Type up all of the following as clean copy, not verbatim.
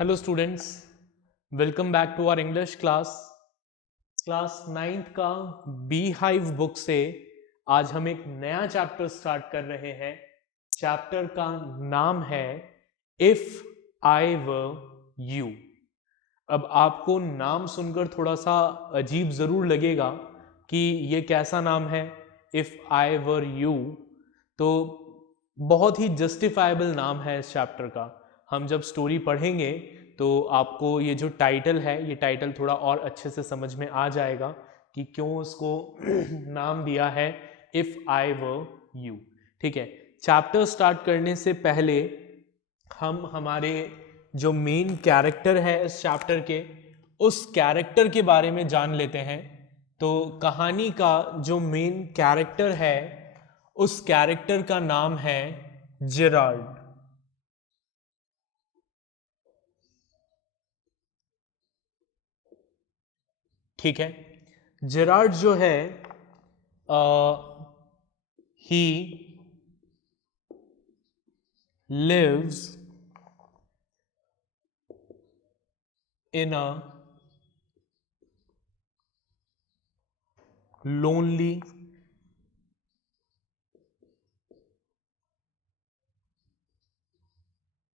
Hello students, welcome back to our English class 9th का bee hive book से आज हम एक नया चैप्टर स्टार्ट कर रहे हैं। चैप्टर का नाम है इफ आई वर यू। अब आपको नाम सुनकर थोड़ा सा अजीब ज़रूर लगेगा कि ये कैसा नाम है, इफ़ आई वर यू। तो बहुत ही जस्टिफाइबल नाम है इस चैप्टर का। हम जब स्टोरी पढ़ेंगे तो आपको ये जो टाइटल है, ये टाइटल थोड़ा और अच्छे से समझ में आ जाएगा कि क्यों उसको नाम दिया है इफ़ आई वर यू। ठीक है, चैप्टर स्टार्ट करने से पहले हम हमारे जो मेन कैरेक्टर है इस चैप्टर के, उस कैरेक्टर के बारे में जान लेते हैं। तो कहानी का जो मेन कैरेक्टर है, उस कैरेक्टर का नाम है जेराल्ड। ठीक है, जेराल्ड जो है he lives in a lonely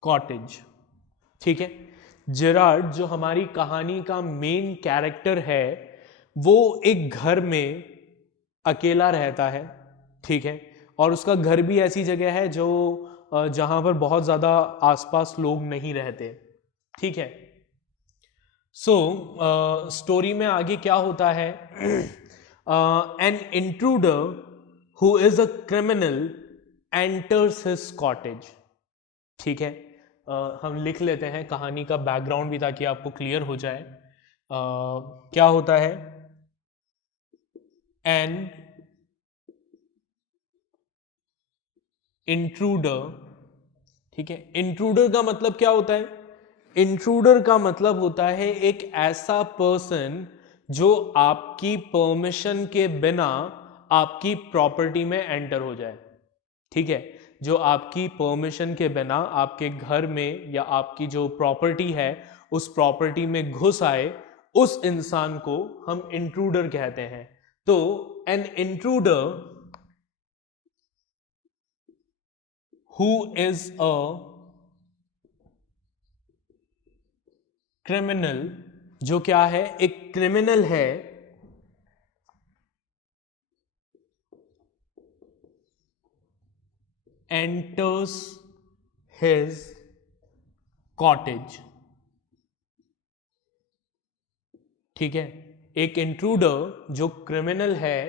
cottage. ठीक है, जेराल्ड जो हमारी कहानी का मेन कैरेक्टर है, वो एक घर में अकेला रहता है। ठीक है, और उसका घर भी ऐसी जगह है जो जहां पर बहुत ज़्यादा आसपास लोग नहीं रहते। ठीक है, सो स्टोरी में आगे क्या होता है, an intruder who is a criminal enters his cottage. ठीक है, हम लिख लेते हैं कहानी का बैकग्राउंड भी ताकि आपको क्लियर हो जाए। क्या होता है, एन इंट्रूडर। ठीक है, इंट्रूडर का मतलब क्या होता है? इंट्रूडर का मतलब होता है एक ऐसा पर्सन जो आपकी परमिशन के बिना आपकी प्रॉपर्टी में एंटर हो जाए। ठीक है, जो आपकी परमिशन के बिना आपके घर में या आपकी जो प्रॉपर्टी है उस प्रॉपर्टी में घुस आए, उस इंसान को हम इंट्रूडर कहते हैं। तो an intruder who is a criminal, जो क्या है, एक क्रिमिनल है, एंटर्स हिज कॉटेज। ठीक है, एक इंट्रूडर जो क्रिमिनल है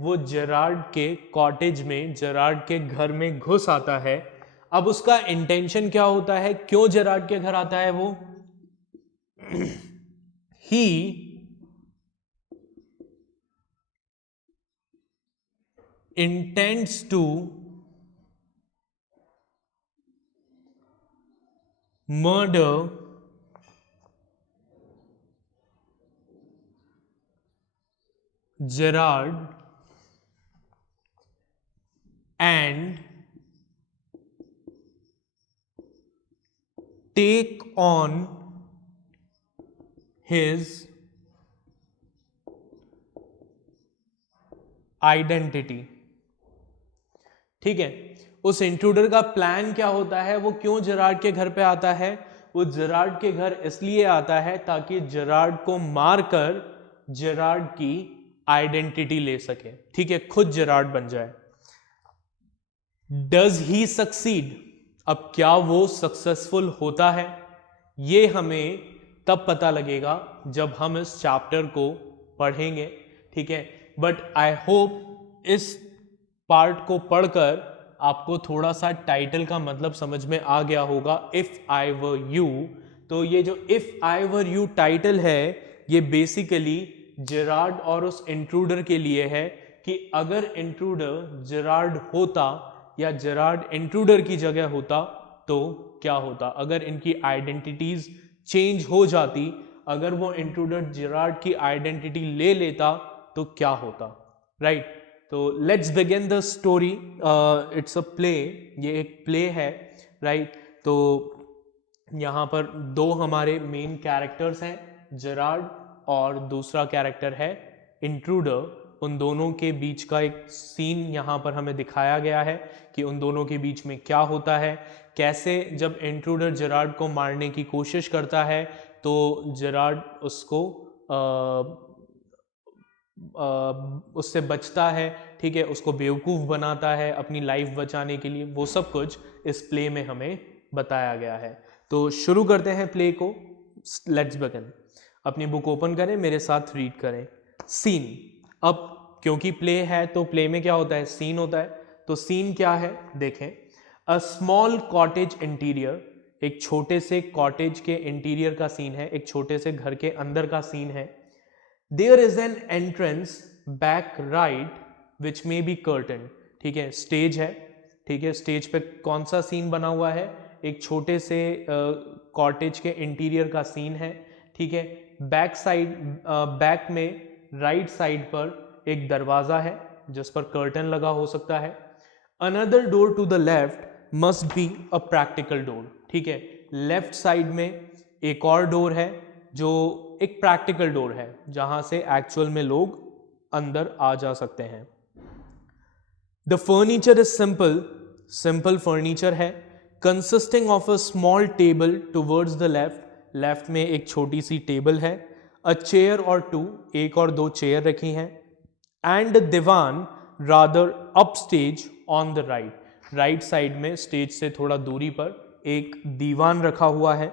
वो जेरार्ड के कॉटेज में, जेरार्ड के घर में घुस आता है। अब उसका इंटेंशन क्या होता है, क्यों जेरार्ड के घर आता है वो? ही intends to murder Gerard and take on his identity। ठीक है, उस इंट्रूडर का प्लान क्या होता है, वो क्यों जेरार्ड के घर पे आता है? वो जेरार्ड के घर इसलिए आता है ताकि जेरार्ड को मारकर जेरार्ड की आइडेंटिटी ले सके। ठीक है, खुद जेरार्ड बन जाए। Does he succeed? अब क्या वो सक्सेसफुल होता है? ये हमें तब पता लगेगा जब हम इस चैप्टर को पढ़ेंगे। ठीक है, बट आई होप इस पार्ट को पढ़कर आपको थोड़ा सा टाइटल का मतलब समझ में आ गया होगा, इफ आई वर यू। तो ये जो if I were you title है, ये बेसिकली जेरार्ड और उस इंट्रूडर के लिए है कि अगर इंट्रूडर जेरार्ड होता या जेरार्ड इंट्रूडर की जगह होता तो क्या होता, अगर इनकी आइडेंटिटीज चेंज हो जाती, अगर वो इंट्रूडर जेरार्ड की आइडेंटिटी ले लेता तो क्या होता, राइट? तो let's begin the story. It's a play, ये एक प्ले है, राइट? तो यहाँ पर दो हमारे मेन कैरेक्टर्स हैं, जेरार्ड और दूसरा कैरेक्टर है इंट्रूडर। उन दोनों के बीच का एक सीन यहाँ पर हमें दिखाया गया है कि उन दोनों के बीच में क्या होता है, कैसे जब इंट्रूडर जेरार्ड को मारने की कोशिश करता है तो जेरार्ड उसको उससे बचता है, ठीक है, उसको बेवकूफ़ बनाता है अपनी लाइफ बचाने के लिए। वो सब कुछ इस प्ले में हमें बताया गया है। तो शुरू करते हैं प्ले को। Let's begin. अपनी बुक ओपन करें, मेरे साथ रीड करें। सीन। अब क्योंकि प्ले है तो प्ले में क्या होता है, सीन होता है। तो सीन क्या है देखें। अ स्मॉल कॉटेज इंटीरियर, एक छोटे से कॉटेज के इंटीरियर का सीन है, एक छोटे से घर के अंदर का सीन है। There is an entrance back right which may be curtain, ठीक है, स्टेज है, ठीक है, स्टेज पे कौन सा सीन बना हुआ है, एक छोटे से कॉटेज के इंटीरियर का सीन है, ठीक है। बैक साइड, बैक में राइट साइड पर एक दरवाजा है जिस पर कर्टन लगा हो सकता है। Another door to the left must be a practical door, ठीक है, लेफ्ट साइड में एक और डोर है जो एक प्रैक्टिकल डोर है जहां से एक्चुअल में लोग अंदर आ जा सकते हैं। The furniture is simple, simple furniture है, consisting of a small table towards the left, left में एक छोटी सी टेबल है, अ चेयर और टू, एक और दो चेयर रखी हैं, and divan rather up stage on the right, right side में स्टेज से थोड़ा दूरी पर एक दीवान रखा हुआ है।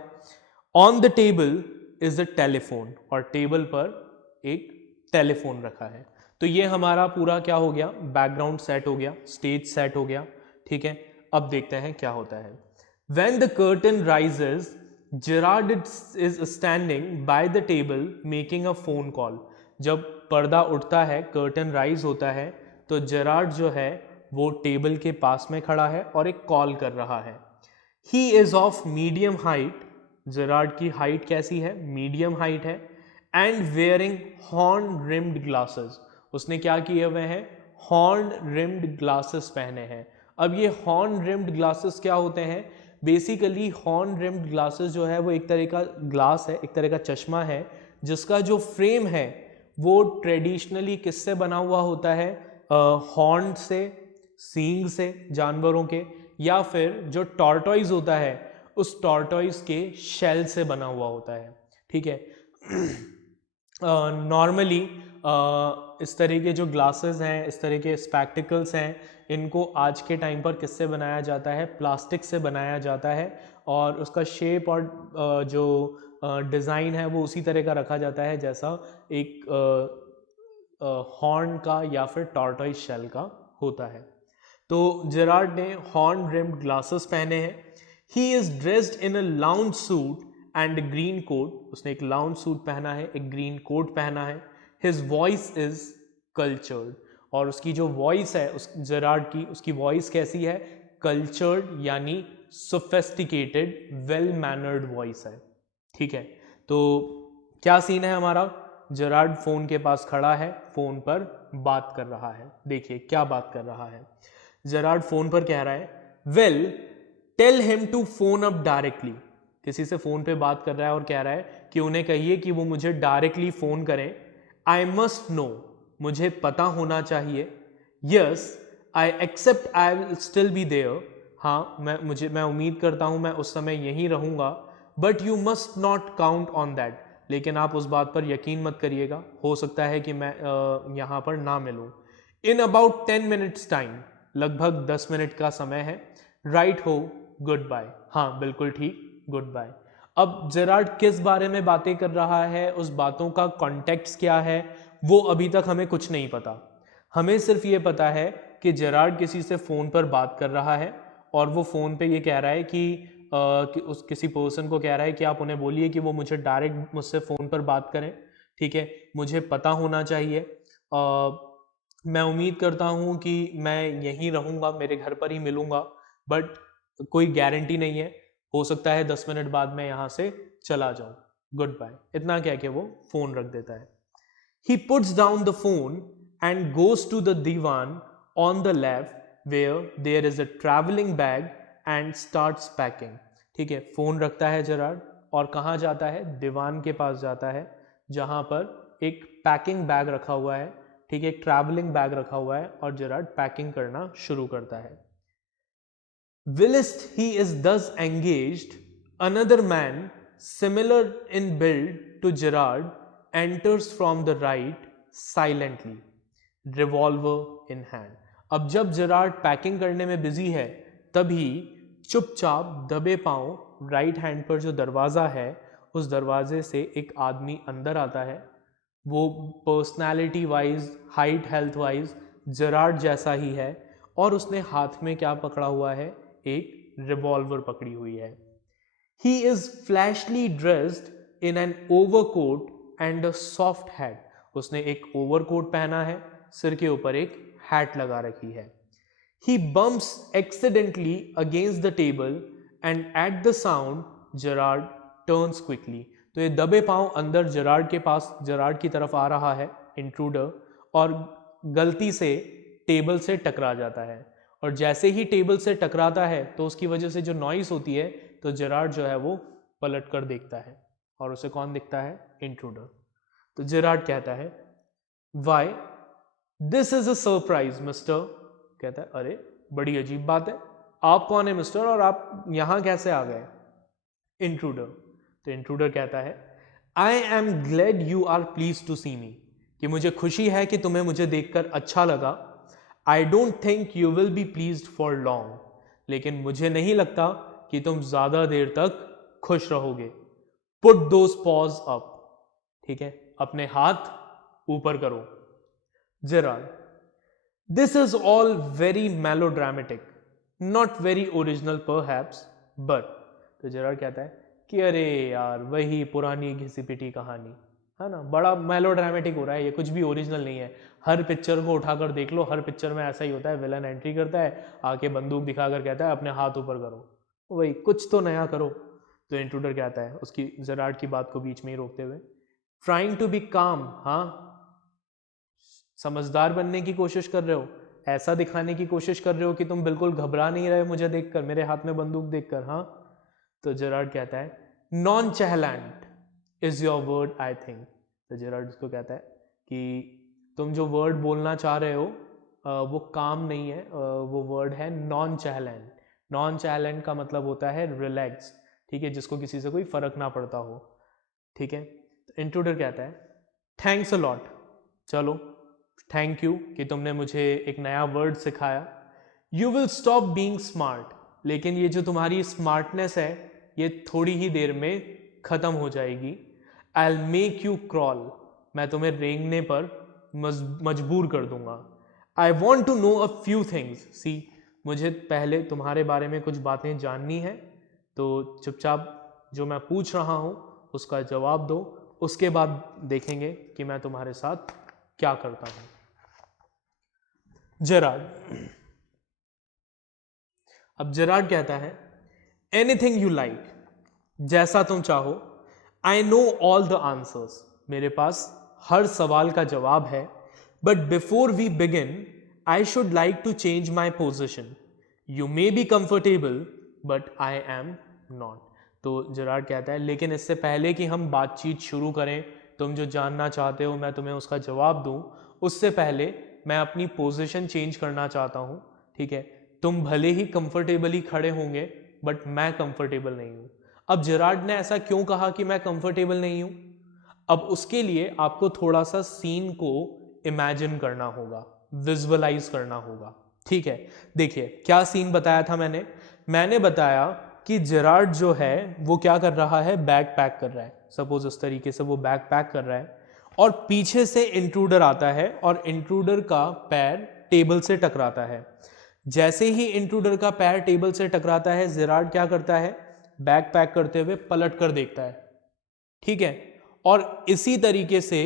On the table is a telephone, और टेबल पर एक टेलीफोन रखा है। तो ये हमारा पूरा क्या हो गया, बैकग्राउंड सेट हो गया, स्टेज सेट हो गया, ठीक है। अब देखते हैं क्या होता है। When the curtain rises, Gerard is standing by the table making a phone call. जब पर्दा उठता है, कर्टन राइज होता है, तो जेरार्ड जो है वो टेबल के पास में खड़ा है और एक कॉल कर रहा है। He is of medium height, Gerard की हाइट कैसी है, मीडियम हाइट है, and wearing horn rimmed glasses, उसने क्या किए हुए हैं, हॉर्न रिम्ड ग्लासेस पहने हैं। अब ये हॉर्न रिम्ड ग्लासेस क्या होते हैं, बेसिकली हॉर्न रिम्ड ग्लासेस जो है वो एक तरह का ग्लास है, एक तरह का चश्मा है, जिसका जो फ्रेम है वो ट्रेडिशनली किससे बना हुआ होता है, हॉर्न से, सींग से जानवरों के, या फिर जो टॉर्टॉइज होता है उस टॉर्टॉइज के शेल से बना हुआ होता है, ठीक है। नॉर्मली इस तरह के जो ग्लासेस हैं, इस तरह के स्पेक्टिकल्स हैं, इनको आज के टाइम पर किससे बनाया जाता है, प्लास्टिक से बनाया जाता है, और उसका शेप और जो डिज़ाइन है वो उसी तरह का रखा जाता है जैसा एक हॉर्न का या फिर टॉर्टॉइज शेल का होता है। तो जेरार्ड ने हॉर्न रिम्ड ग्लासेस पहने हैं। He is dressed in a lounge suit and green coat, उसने एक लाउंज सूट पहना है, एक ग्रीन कोट पहना है। हिज वॉइस इज कल्चर्ड, और उसकी जो वॉइस है उस जेरार्ड की, उसकी वॉइस कैसी है, कल्चर्ड यानी सोफेस्टिकेटेड, वेल मैनर्ड वॉइस है, ठीक है। तो क्या सीन है हमारा, जेरार्ड फोन के पास खड़ा है, फोन पर बात कर रहा है। देखिए क्या बात कर रहा है, जेरार्ड फोन पर कह रहा है, well tell him to phone up directly, किसी से फोन पे बात कर रहा है और कह रहा है कि उन्हें कहिए कि वो मुझे डायरेक्टली फोन करें। आई मस्ट नो, मुझे पता होना चाहिए। Yes I accept I will still be there, हाँ मैं उम्मीद करता हूं मैं उस समय यहीं रहूंगा। But you must not count on that, लेकिन आप उस बात पर यकीन मत करिएगा, हो सकता है कि मैं यहाँ पर ना मिलूँ। इन अबाउट 10 मिनट्स टाइम, लगभग 10 मिनट का समय है। राइट हो, गुड बाय, हाँ बिल्कुल ठीक, गुड बाय। अब जेरार्ड किस बारे में बातें कर रहा है, उस बातों का कॉन्टेक्स्ट क्या है, वो अभी तक हमें कुछ नहीं पता। हमें सिर्फ ये पता है कि जेरार्ड किसी से फ़ोन पर बात कर रहा है, और वो फ़ोन पे ये कह रहा है कि उस किसी पर्सन को कह रहा है कि आप उन्हें बोलिए कि वो मुझे डायरेक्ट मुझसे फ़ोन पर बात करें, ठीक है, मुझे पता होना चाहिए। मैं उम्मीद करता हूँ कि मैं यहीं रहूँगा, मेरे घर पर ही मिलूँगा, बट कोई गारंटी नहीं है, हो सकता है 10 मिनट बाद मैं यहाँ से चला जाऊँ, गुड बाय। इतना कह के वो फ़ोन रख देता है। He puts down the phone and goes to the divan on the left where there is a traveling bag and starts packing. ठीक है, फोन रखता है जेरार्ड और कहाँ जाता है, दीवान के पास जाता है जहां पर एक पैकिंग बैग रखा हुआ है, ठीक है, एक ट्रैवलिंग बैग रखा हुआ है और जेरार्ड पैकिंग करना शुरू करता है. Whilst he is thus engaged, another man, similar in build to Gerard, enters from the right silently, revolver in hand. अब जब जेरार्ड पैकिंग करने में बिजी है तभी चुपचाप दबे पांव राइट हैंड पर जो दरवाज़ा है उस दरवाजे से एक आदमी अंदर आता है. वो personality wise, height, health wise Gerard जैसा ही है और उसने हाथ में क्या पकड़ा हुआ है, एक रिवॉल्वर पकड़ी हुई है. He is flashily dressed in an overcoat and a soft hat. उसने एक ओवरकोट पहना है, सिर के ऊपर एक हैट लगा रखी है. He bumps accidentally against the table and at the sound Gerard turns quickly. तो ये दबे पांव अंदर जेरार्ड के पास, जेरार्ड की तरफ आ रहा है इंट्रूडर, और गलती से टेबल से टकरा जाता है. और जैसे ही टेबल से टकराता है तो उसकी वजह से जो नॉइस होती है तो जेरार्ड जो है वो पलट कर देखता है और उसे कौन दिखता है, इंट्रूडर. तो जेरार्ड कहता है, why this is a surprise mister. कहता है, अरे बड़ी अजीब बात है, आप कौन है मिस्टर और आप यहां कैसे आ गए. इंट्रूडर. तो इंट्रूडर कहता है, I am glad you are please to see me, कि मुझे खुशी है कि तुम्हें मुझे देखकर अच्छा लगा. I don't think you will be pleased for long, लेकिन मुझे नहीं लगता कि तुम ज्यादा देर तक खुश रहोगे. पुट दोज पॉज अप, ठीक है, अपने हाथ ऊपर करो. Gerard. This is all very melodramatic, not very original perhaps, but. तो जेरार्ड कहता है कि अरे यार वही पुरानी घिसी पिटी कहानी है ना, बड़ा मेलोड्रामेटिक हो रहा है, ये कुछ भी ओरिजिनल नहीं है. हर पिक्चर को उठाकर देख लो, हर पिक्चर में ऐसा ही होता है, विलन एंट्री करता है, आके बंदूक दिखाकर कहता है अपने हाथ ऊपर करो, वही कुछ तो नया करो. तो इंट्रूडर कहता है उसकी, जेरार्ड की बात को बीच में ही रोकते हुए, ट्राइंग टू बी काम, हाँ, समझदार बनने की कोशिश कर रहे हो, ऐसा दिखाने की कोशिश कर रहे हो कि तुम बिल्कुल घबरा नहीं रहे मुझे देखकर, मेरे हाथ में बंदूक देखकर, हाँ. तो जेरार्ड कहता है, nonchalant is your word I think. तो जेरार्ड उसको कहता है कि तुम जो वर्ड बोलना चाह रहे हो वो काम नहीं है, वो वर्ड है नॉन चैलेंट. नॉन चैलेंट का मतलब होता है रिलैक्स, ठीक है, जिसको किसी से कोई फर्क ना पड़ता हो, ठीक है. तो इंट्रूडर कहता है, थैंक्स अ लॉट, चलो थैंक यू कि तुमने मुझे एक नया वर्ड सिखाया. You will stop being smart, लेकिन ये जो तुम्हारी स्मार्टनेस है ये थोड़ी ही देर में खत्म हो जाएगी. I will make you crawl, मैं तुम्हें रेंगने पर मजबूर कर दूंगा. I want to know a few things, see, मुझे पहले तुम्हारे बारे में कुछ बातें जाननी है, तो चुपचाप जो मैं पूछ रहा हूं उसका जवाब दो, उसके बाद देखेंगे कि मैं तुम्हारे साथ क्या करता हूं. जेरार्ड. अब जेरार्ड कहता है, एनीथिंग यू लाइक, जैसा तुम चाहो. I know all the answers, मेरे पास हर सवाल का जवाब है. But before we begin I should like to change my position. You may be comfortable but I am not. तो जेरार्ड कहता है, लेकिन इससे पहले कि हम बातचीत शुरू करें, तुम जो जानना चाहते हो मैं तुम्हें उसका जवाब दूं, उससे पहले मैं अपनी पोजीशन चेंज करना चाहता हूं, ठीक है. तुम भले ही कंफर्टेबली खड़े होंगे बट मैं कंफर्टेबल नहीं हूं. अब जेरार्ड ने ऐसा क्यों कहा कि मैं कंफर्टेबल नहीं हूं? अब उसके लिए आपको थोड़ा सा सीन को इमेजिन करना होगा, विजुअलाइज करना होगा, ठीक है. देखिए क्या सीन बताया था मैंने बताया कि जेरार्ड जो है वो क्या कर रहा है, बैग पैक कर रहा है. सपोज इस तरीके से वो बैग पैक कर रहा है और पीछे से इंट्रूडर आता है और इंट्रूडर का पैर टेबल से टकराता है. जैसे ही इंट्रूडर का पैर टेबल से टकराता है, जेरार्ड क्या करता है, बैग पैक करते हुए पलट कर देखता है, ठीक है, और इसी तरीके से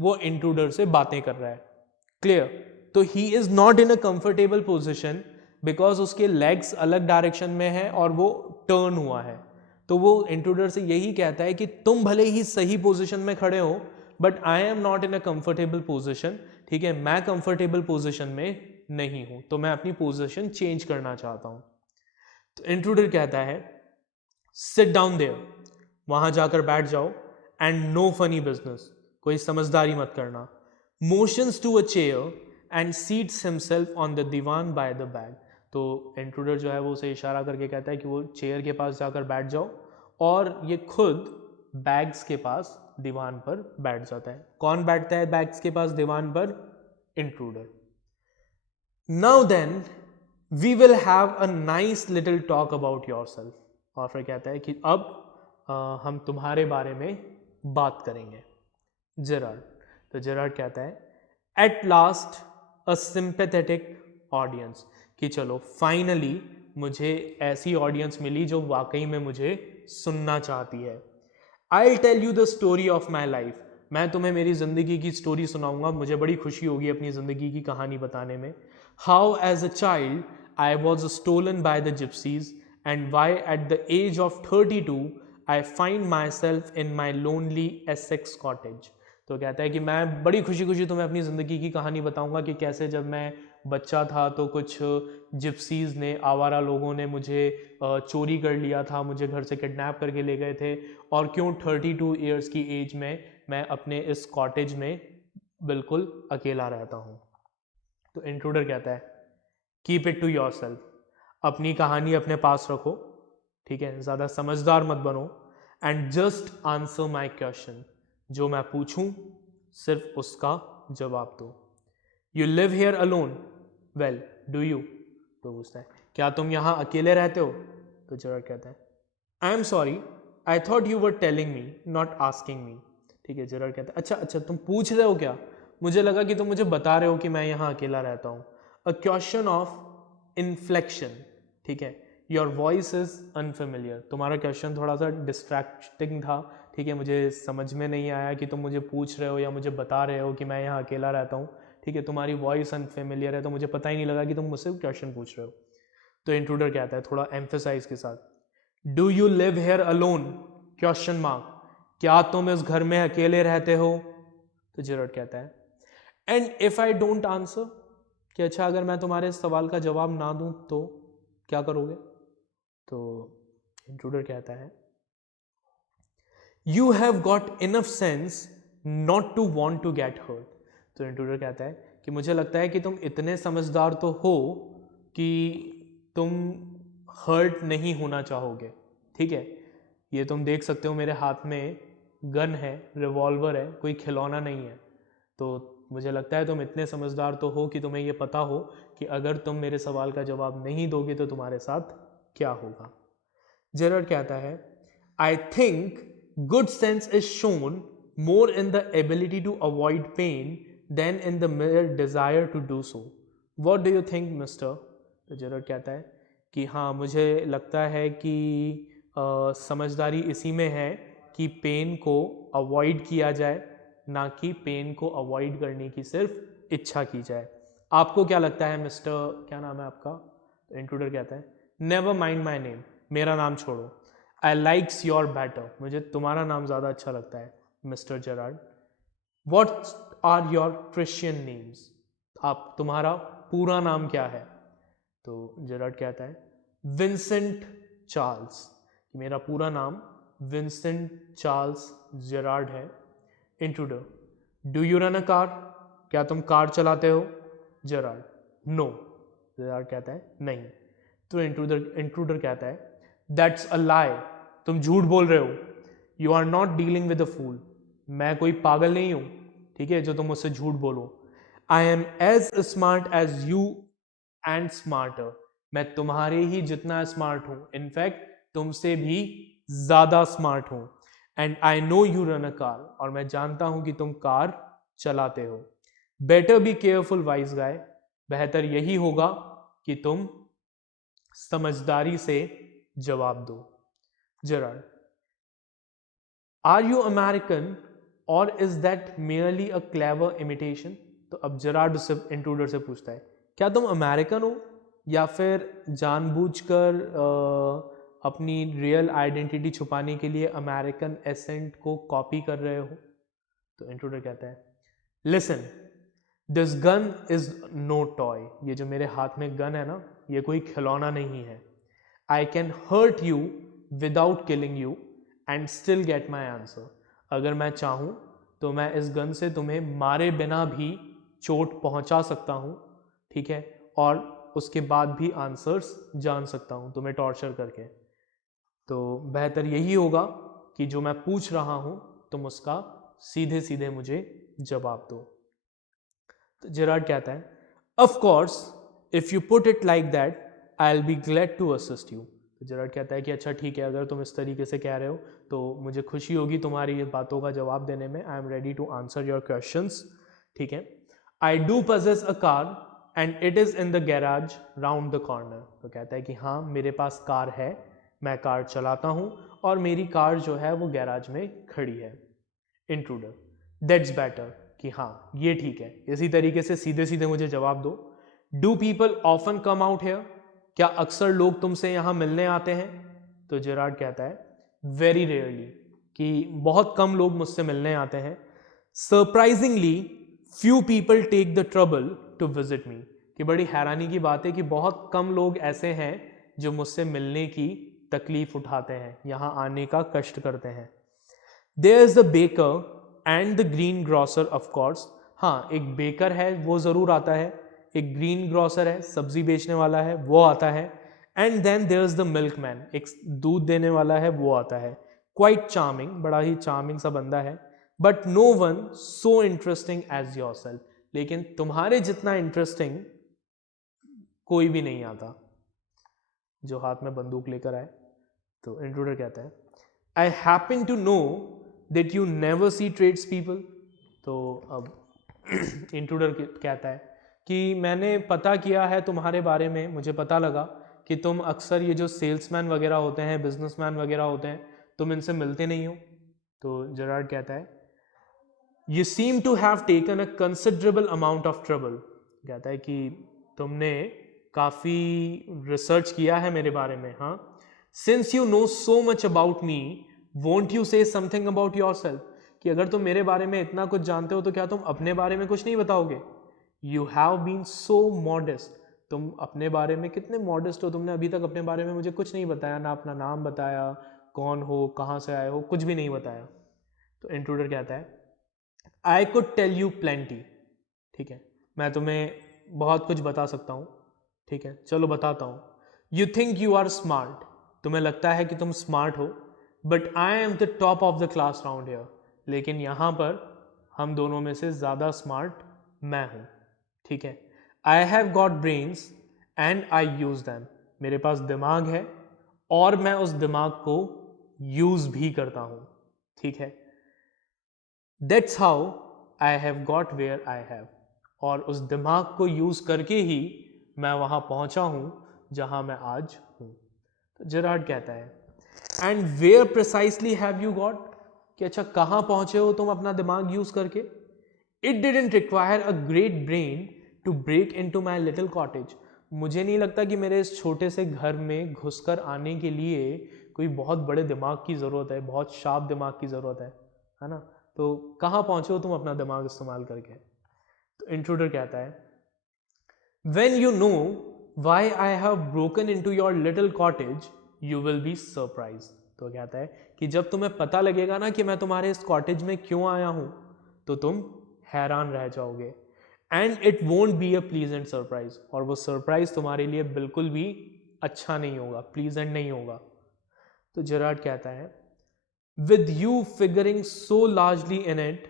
वो इंट्रूडर से बातें कर रहा है. क्लियर. तो he is not in a comfortable position because उसके लेग्स अलग डायरेक्शन में है और वो टर्न हुआ है. तो वो इंट्रूडर से यही कहता है कि तुम भले ही सही पोजिशन में खड़े हो but I am not in a comfortable position, ठीक है, मैं कंफर्टेबल पोजिशन में नहीं हूं, तो मैं अपनी पोजिशन चेंज करना चाहता हूं. तो इंट्रूडर कहता है, सिट डाउन देयर, वहां जाकर बैठ जाओ, एंड नो फनी बिजनेस, कोई समझदारी मत करना। Motions to a chair and seats himself on the divan by the bag. तो इंट्रूडर जो है वो उसे इशारा करके कहता है कि वो चेयर के पास जाकर बैठ जाओ, और ये खुद बैग्स के पास दीवान पर बैठ जाता है। कौन बैठता है बैग्स के पास दीवान पर? Intruder. Now then we will have a nice little talk about yourself. और फिर कहता है कि अब हम तुम्हारे बारे में बात करेंगे। जेरार्ड। तो जेरार्ड कहता है at last a sympathetic audience, कि चलो फाइनली मुझे ऐसी ऑडियंस मिली जो वाकई में मुझे सुनना चाहती है। I tell you the story of my life, मैं तुम्हें मेरी जिंदगी की स्टोरी सुनाऊंगा, मुझे बड़ी खुशी होगी अपनी जिंदगी की कहानी बताने में। How as a child I was stolen by the gypsies and why at the age of 32 I find myself in my lonely Essex cottage. तो कहता है कि मैं बड़ी खुशी खुशी तुम्हें अपनी ज़िंदगी की कहानी बताऊंगा कि कैसे जब मैं बच्चा था तो कुछ जिप्सीज़ ने, आवारा लोगों ने मुझे चोरी कर लिया था, मुझे घर से किडनैप करके ले गए थे, और क्यों 32 ईयर्स की एज में मैं अपने इस कॉटेज में बिल्कुल अकेला रहता हूँ। तो इंट्रूडर कहता है keep it to yourself, अपनी कहानी अपने पास रखो, ठीक है, ज़्यादा समझदार मत बनो, and just answer my question, जो मैं पूछूं सिर्फ उसका जवाब दो। You live here alone, well do you, तो पूछता है क्या तुम यहाँ अकेले रहते हो? तो जेरार्ड कहता है I am sorry, I thought you were telling me not asking me. ठीक है, जेरार्ड कहता है अच्छा अच्छा तुम पूछ रहे हो क्या, मुझे लगा कि तुम मुझे बता रहे हो कि मैं यहाँ अकेला रहता हूँ। अ क्वेश्चन ऑफ इन्फ्लेक्शन, ठीक है, योर वॉइस इज अनफेमिलियर, तुम्हारा क्वेश्चन थोड़ा सा डिस्ट्रैक्टिंग था, ठीक है, मुझे समझ में नहीं आया कि तुम मुझे पूछ रहे हो या मुझे बता रहे हो कि मैं यहाँ अकेला रहता हूँ, ठीक है, तुम्हारी वॉइस अनफेमिलियर है तो मुझे पता ही नहीं लगा कि तुम मुझसे क्वेश्चन पूछ रहे हो। तो इंट्रूडर कहता है थोड़ा एम्फेसाइज के साथ, do you live here alone, question mark, क्या तुम इस घर में अकेले रहते हो? तो जेरार्ड कहता है and if I don't answer, कि अच्छा अगर मैं तुम्हारे इस सवाल का जवाब ना दूं तो क्या करोगे? तो इंट्रूडर कहता है you have got enough sense not to want to get hurt. तो इंट्रूडर कहता है कि मुझे लगता है कि तुम इतने समझदार तो हो कि तुम हर्ट नहीं होना चाहोगे, ठीक है, ये तुम देख सकते हो मेरे हाथ में गन है, रिवॉल्वर है, कोई खिलौना नहीं है, तो मुझे लगता है तुम इतने समझदार तो हो कि तुम्हें ये पता हो कि अगर तुम मेरे सवाल का जवाब नहीं दोगे तो तुम्हारे साथ क्या होगा। जेरार्ड कहता है I think good sense is shown more in the ability to avoid pain than in the mere desire to do so, what do you think mister? तो जेरार्ड कहता है कि हाँ, मुझे लगता है कि समझदारी इसी में है कि पेन को अवॉइड किया जाए, ना कि पेन को अवॉइड करने की सिर्फ इच्छा की जाए। आपको क्या लगता है मिस्टर, क्या नाम है आपका? तो इंट्रूडर कहता है नेवर माइंड माई नेम, मेरा नाम छोड़ो, आई लाइक्स योर बेटर, मुझे तुम्हारा नाम ज़्यादा अच्छा लगता है mister Gerard. What are your Christian names, आप तुम्हारा पूरा नाम क्या है? तो जेरार्ड कहता है विंसेंट चार्ल्स, मेरा पूरा नाम विंसेंट चार्ल्स जेरार्ड है। Intruder do you run a car, क्या तुम कार चलाते हो? जेरार्ड नो, जेरार्ड कहता है नहीं। तो इंट्रूडर कहता है दैट्स अ लाई, तुम झूठ बोल रहे हो, you are not dealing with a fool, मैं कोई पागल नहीं हूं, ठीक है, जो तुम मुझसे झूठ बोलो। I am as smart as you and smarter, मैं तुम्हारे ही जितना स्मार्ट हूं, इनफैक्ट तुमसे भी ज्यादा स्मार्ट हूं। And I know you run a car, और मैं जानता हूं कि तुम कार चलाते हो। बेटर बी केयरफुल वाइज गाय, बेहतर यही होगा कि तुम समझदारी से जवाब दो। जेरार्ड आर यू अमेरिकन और is that merely a clever imitation? तो अब जेरार्ड उससे, इंट्रूडर से पूछता है क्या तुम अमेरिकन हो या फिर जानबूझकर अपनी रियल आइडेंटिटी छुपाने के लिए अमेरिकन एसेंट को कॉपी कर रहे हो? तो इंट्रूडर कहता है listen, this gun is no toy, ये जो मेरे हाथ में गन है ना, ये कोई खिलौना नहीं है। I can hurt you without killing you and still get my answer. अगर मैं चाहूँ तो मैं इस गन से तुम्हें मारे बिना भी चोट पहुंचा सकता हूँ, ठीक है, और उसके बाद भी आंसर्स जान सकता हूँ तुम्हें टॉर्चर करके। तो बेहतर यही होगा कि जो मैं पूछ रहा हूँ तुम उसका सीधे सीधे मुझे जवाब दो। तो जेरार्ड कहता है, of course if you put it like that I will be glad to assist you. तो जेरार्ड कहता है कि अच्छा ठीक है, अगर तुम इस तरीके से कह रहे हो तो मुझे खुशी होगी तुम्हारी ये बातों का जवाब देने में। I am ready to answer your questions, ठीक है। I do possess a car and it is in the garage round the corner. तो कहता है कि हाँ मेरे पास कार है, मैं कार चलाता हूँ और मेरी कार जो है वो गैराज में खड़ी है। इंट्रूडर, दैट्स बेटर, कि हाँ ये ठीक है, इसी तरीके से सीधे सीधे मुझे जवाब दो। Do people often come out here, क्या अक्सर लोग तुमसे यहाँ मिलने आते हैं? तो जेरार्ड कहता है वेरी रेयरली, कि बहुत कम लोग मुझसे मिलने आते हैं। Surprisingly few people take the trouble to visit me, कि बड़ी हैरानी की बात है कि बहुत कम लोग ऐसे हैं जो मुझसे मिलने की तकलीफ उठाते हैं, यहाँ आने का कष्ट करते हैं। There is the baker and the greengrocer of course, हाँ एक बेकर है वो जरूर आता है, एक ग्रीन ग्रॉसर है सब्जी बेचने वाला है वो आता है, and then there is the milkman, एक दूध देने वाला है वो आता है। क्वाइट चार्मिंग, बड़ा ही चार्मिंग सा बंदा है। But no one so interesting as yourself, लेकिन तुम्हारे जितना इंटरेस्टिंग कोई भी नहीं आता जो हाथ में बंदूक लेकर आए। तो इंट्रूडर कहता है I happen to know that you never see tradespeople. तो अब इंट्रूडर कहता है कि मैंने पता किया है तुम्हारे बारे में, मुझे पता लगा कि तुम अक्सर ये जो सेल्समैन वगैरह होते हैं, बिजनेसमैन वगैरह होते हैं, तुम इनसे मिलते नहीं हो। तो जेरार्ड कहता है you seem to have taken a considerable amount of trouble, कहता है कि तुमने काफ़ी रिसर्च किया है मेरे बारे में। हाँ, since you know so much about me won't you से समथिंग अबाउट योर सेल्फ, कि अगर तुम मेरे बारे में इतना कुछ जानते हो तो क्या तुम अपने बारे में कुछ नहीं बताओगे? You have been so modest, तुम अपने बारे में कितने मॉडेस्ट हो, तुमने अभी तक अपने बारे में मुझे कुछ नहीं बताया, ना अपना नाम बताया, कौन हो, कहाँ से आए हो, कुछ भी नहीं बताया। तो इंट्रूडर कहता है I could tell you plenty, ठीक है, मैं तुम्हें बहुत कुछ बता सकता हूँ, ठीक है, चलो बताता हूँ। You think you are smart, तुम्हें लगता है कि तुम स्मार्ट हो, but I am the top of the class round here, लेकिन यहाँ पर हम दोनों में से ज़्यादा स्मार्ट मैं हूँ, ठीक है। I have got brains and I use them, मेरे पास दिमाग है और मैं उस दिमाग को यूज भी करता हूँ, ठीक है। That's how I have got where I have, और उस दिमाग को यूज करके ही मैं वहां पहुंचा हूं जहां मैं आज हूं। तो जेरार्ड कहता है and where precisely have you got, कि अच्छा कहां पहुंचे हो तुम अपना दिमाग यूज करके? It didn't require a great brain to break into my little cottage, मुझे नहीं लगता कि मेरे इस छोटे से घर में घुसकर आने के लिए कोई बहुत बड़े दिमाग की ज़रूरत है, बहुत शार्प दिमाग की ज़रूरत है ना। तो कहाँ पहुँचे हो तुम अपना दिमाग इस्तेमाल करके? तो इंट्रूडर कहता है When you know why I have broken into your little cottage, you will be surprised. तो कहता है कि जब तुम्हें पता लगेगा ना कि मैं तुम्हारे इस कॉटेज में क्यों आया हूं, तो तुम हैरान रह जाओगे। And it won't be a pleasant surprise, और वो सरप्राइज तुम्हारे लिए बिल्कुल भी अच्छा नहीं होगा, प्लीजेंट नहीं होगा। तो जेरार्ड कहता है with you figuring so largely in it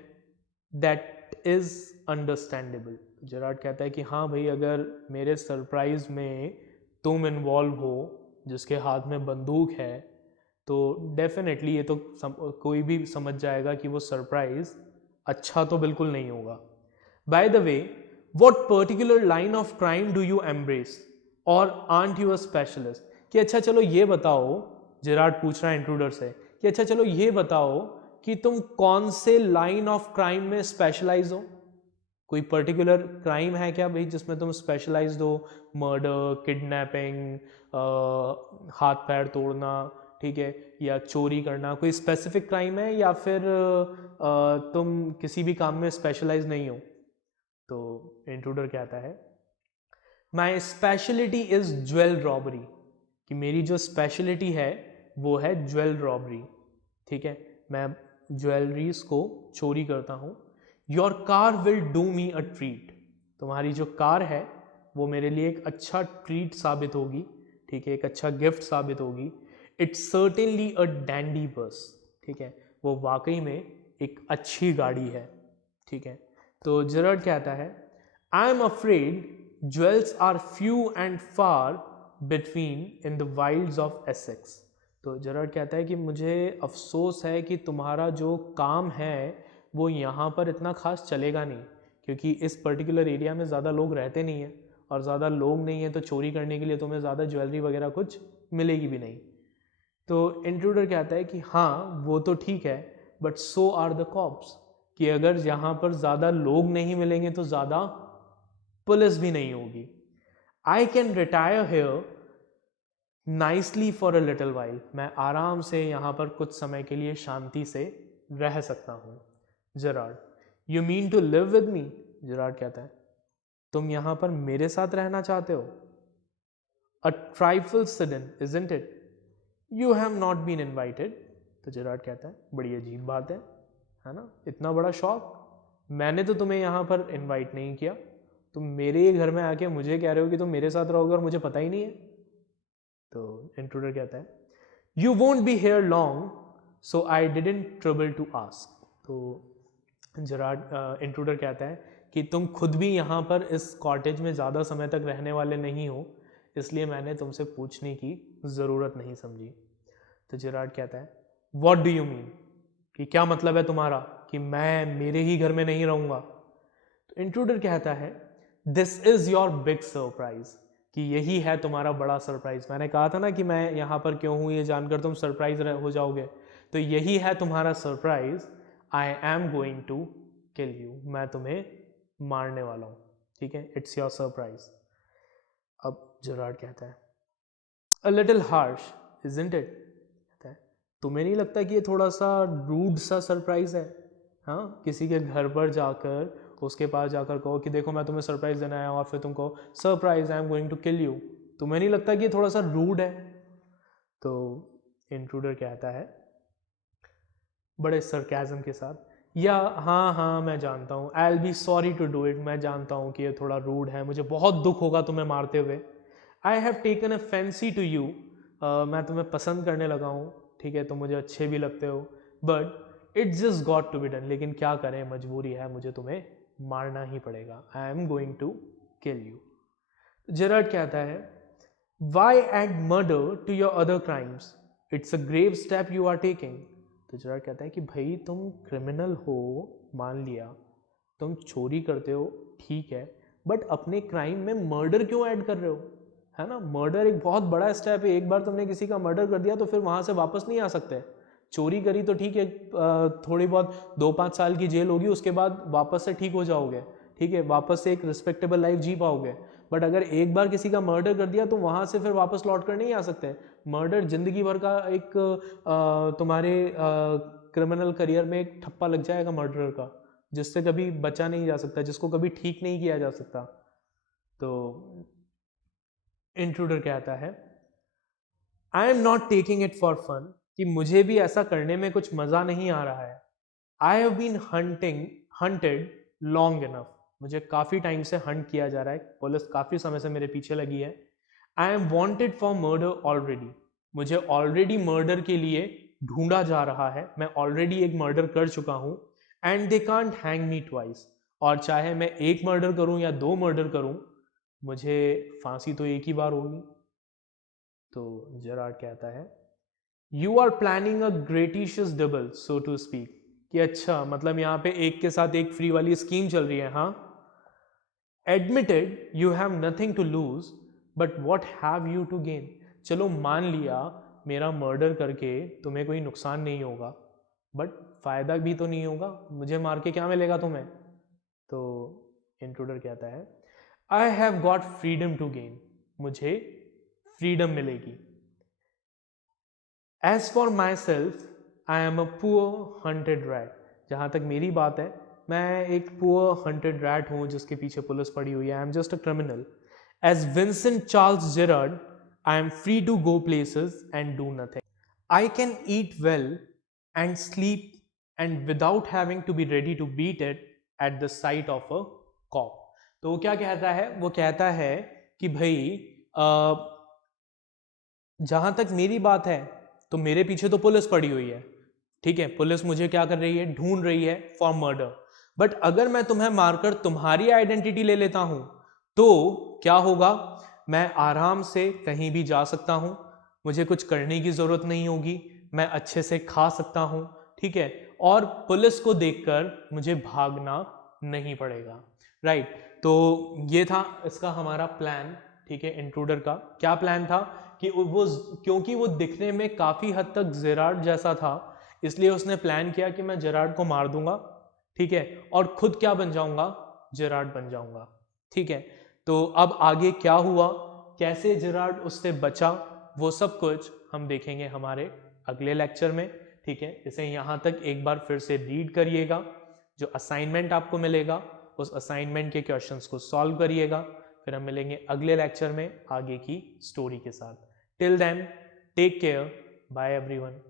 that is understandable। Gerard कहता है कि हाँ भाई, अगर मेरे सरप्राइज में तुम इन्वॉल्व हो जिसके हाथ में बंदूक है, तो डेफिनेटली ये तो कोई भी समझ जाएगा कि वो सरप्राइज अच्छा तो बिल्कुल नहीं होगा। By the way, what particular line of crime do you embrace और आंट यू अ स्पेशलिस्ट, कि अच्छा चलो ये बताओ, जेरार्ड पूछ रहा है इंट्रूडर से कि अच्छा चलो ये बताओ कि तुम कौन से लाइन ऑफ क्राइम में स्पेशलाइज हो? कोई पर्टिकुलर क्राइम है क्या भाई जिसमें तुम स्पेशलाइज्ड हो? मर्डर, किडनैपिंग, हाथ पैर तोड़ना, ठीक है, या चोरी करना, कोई स्पेसिफिक क्राइम है, या फिर तुम किसी भी काम में स्पेशलाइज नहीं हो? तो इंट्रूडर कहता है my speciality is jewel robbery, कि मेरी जो स्पेशलिटी है वो है ज्वेल रॉबरी, ठीक है, मैं ज्वेलरीज को चोरी करता हूँ। Your car will do me a treat, तुम्हारी जो कार है वो मेरे लिए एक अच्छा ट्रीट साबित होगी, ठीक है, एक अच्छा गिफ्ट साबित होगी। इट्स सर्टेनली अ डैंडी बस, ठीक है, वो वाकई में एक अच्छी गाड़ी है, ठीक है। तो जेरार्ड कहता है I am afraid jewels are few and far between in the wilds of Essex. तो जेरार्ड कहता है कि मुझे अफसोस है कि तुम्हारा जो काम है वो यहाँ पर इतना खास चलेगा नहीं, क्योंकि इस पर्टिकुलर एरिया में ज़्यादा लोग रहते नहीं हैं, और ज़्यादा लोग नहीं हैं तो चोरी करने के लिए तुम्हें ज़्यादा ज्वेलरी वगैरह कुछ मिलेगी भी नहीं। तो इंट्रूडर कहता है कि हाँ वो तो ठीक है, but so are the cops, कि अगर यहाँ पर ज़्यादा लोग नहीं मिलेंगे तो ज़्यादा पुलिस भी नहीं होगी। I can retire here nicely for a little while, मैं आराम से यहाँ पर कुछ समय के लिए शांति से रह सकता हूँ। Gerard, you mean to live with me? Gerard कहता है तुम यहाँ पर मेरे साथ रहना चाहते हो? A trifle sudden isn't it, you have not been invited. तो जेरार्ड कहता है बड़ी अजीब बात है ना, इतना बड़ा शौक, मैंने तो तुम्हें यहाँ पर इनवाइट नहीं किया, तुम मेरे ही घर में आके मुझे कह रहे हो कि तुम मेरे साथ रहोगे और मुझे पता ही नहीं है। तो इंट्रूडर कहता है you won't be here long so I didn't trouble to ask. तो जेरार्ड इंट्रूडर कहता है कि तुम खुद भी यहाँ पर इस कॉटेज में ज़्यादा समय तक रहने वाले नहीं हो, इसलिए मैंने तुमसे पूछने की ज़रूरत नहीं समझी। तो जेरार्ड कहता है व्हाट डू यू मीन, कि क्या मतलब है तुम्हारा कि मैं मेरे ही घर में नहीं रहूँगा? तो इंट्रूडर कहता है this is your big surprise, कि यही है तुम्हारा बड़ा सरप्राइज। मैंने कहा था ना कि मैं यहाँ पर क्यों हूँ, ये जानकर तुम सरप्राइज हो जाओगे, तो यही है तुम्हारा surprise. I am going to kill you, मैं तुम्हें मारने वाला हूँ, ठीक है, इट्स योर सरप्राइज। अब जेरार्ड कहता है a little harsh isn't it, कहता है तुम्हें नहीं लगता कि ये थोड़ा सा रूड सा सरप्राइज है? हाँ, किसी के घर पर जाकर उसके पास जाकर कहो कि देखो मैं तुम्हें सरप्राइज देने आया हूँ, और फिर तुम कहो surprise I am going to kill you, तुम्हें नहीं लगता कि ये थोड़ा सा रूड है? तो इंट्रूडर कहता है बड़े सरकाज़म के साथ, या हाँ मैं जानता हूँ, I will be sorry to do it, मैं जानता हूँ कि ये थोड़ा रूड है, मुझे बहुत दुख होगा तुम्हें मारते हुए। I have taken a fancy to you, मैं तुम्हें पसंद करने लगा हूँ, ठीक है, तुम मुझे अच्छे भी लगते हो, but it's just got to be done, लेकिन क्या करें, मजबूरी है, मुझे तुम्हें मारना ही पड़ेगा। I am going to kill you. Gerard कहता है why add murder to your other crimes, it's a grave step you are taking. तो जेरार्ड कहता है कि भाई तुम क्रिमिनल हो, मान लिया तुम चोरी करते हो, ठीक है, बट अपने क्राइम में मर्डर क्यों ऐड कर रहे हो? है ना, मर्डर एक बहुत बड़ा स्टेप है, एक बार तुमने किसी का मर्डर कर दिया तो फिर वहां से वापस नहीं आ सकते। चोरी करी तो ठीक है, थोड़ी बहुत 2-5 साल की जेल होगी, उसके बाद वापस से ठीक हो जाओगे, ठीक है, वापस से एक रिस्पेक्टेबल लाइफ जी पाओगे। बट अगर एक बार किसी का मर्डर कर दिया तो वहां से फिर वापस लौट कर नहीं आ सकते। मर्डर जिंदगी भर का एक तुम्हारे क्रिमिनल करियर में एक ठप्पा लग जाएगा मर्डरर का, जिससे कभी बचा नहीं जा सकता, जिसको कभी ठीक नहीं किया जा सकता। तो इंट्रूडर कहता है I am not taking it for fun, कि मुझे भी ऐसा करने में कुछ मजा नहीं आ रहा है। I have been hunted long enough, मुझे काफी टाइम से हंट किया जा रहा है, पुलिस काफी समय से मेरे पीछे लगी है। I M wanted for murder already, मुझे ऑलरेडी मर्डर के लिए ढूंढा जा रहा है, मैं ऑलरेडी एक मर्डर कर चुका हूं। And they can't hang me twice, और चाहे मैं एक मर्डर करूं या 2 मर्डर करूं, मुझे फांसी तो एक ही बार होगी। तो जेरार्ड कहता है you are planning a gratuitous double so to speak, कि अच्छा मतलब यहाँ पे एक के साथ एक फ्री वाली स्कीम चल रही है। हाँ, admitted you have nothing to lose but what have you to gain, चलो मान लिया मेरा मर्डर करके तुम्हें कोई नुकसान नहीं होगा, बट फायदा भी तो नहीं होगा, मुझे मार के क्या मिलेगा तुम्हें? तो इंट्रूडर कहता है I have got freedom to gain, मुझे फ्रीडम मिलेगी। As for myself I am a poor hunted rat, जहाँ तक मेरी बात है मैं एक पुअर हंटेड रैट हूँ जिसके पीछे पुलिस पड़ी हुई है। I am just a criminal. As Vincent Charles Gerard I am free to go places and do nothing. I can eat well and sleep and without having to be ready to beat it at the sight of a cop. तो वो क्या कहता है? वो कहता है कि भाई जहां तक मेरी बात है तो मेरे पीछे तो पुलिस पड़ी हुई है, ठीक है, पुलिस मुझे क्या कर रही है? ढूंढ रही है फॉर मर्डर। बट अगर मैं तुम्हें मारकर तुम्हारी आइडेंटिटी ले लेता हूं तो क्या होगा? मैं आराम से कहीं भी जा सकता हूं, मुझे कुछ करने की जरूरत नहीं होगी, मैं अच्छे से खा सकता हूं, ठीक है, और पुलिस को देखकर मुझे भागना नहीं पड़ेगा, राइट। तो ये था इसका हमारा प्लान, ठीक है, इंट्रूडर का। क्या प्लान था कि वो, क्योंकि वो दिखने में काफी हद तक जेरार्ड जैसा था, इसलिए उसने प्लान किया कि मैं जेरार्ड को मार दूंगा, ठीक है, और खुद क्या बन जाऊंगा? जेरार्ड बन जाऊंगा, ठीक है। तो अब आगे क्या हुआ, कैसे जेरार्ड उससे बचा, वो सब कुछ हम देखेंगे हमारे अगले लेक्चर में, ठीक है। इसे यहाँ तक एक बार फिर से रीड करिएगा, जो असाइनमेंट आपको मिलेगा उस असाइनमेंट के क्वेश्चंस को सॉल्व करिएगा, फिर हम मिलेंगे अगले लेक्चर में आगे की स्टोरी के साथ। Till then take care, bye everyone.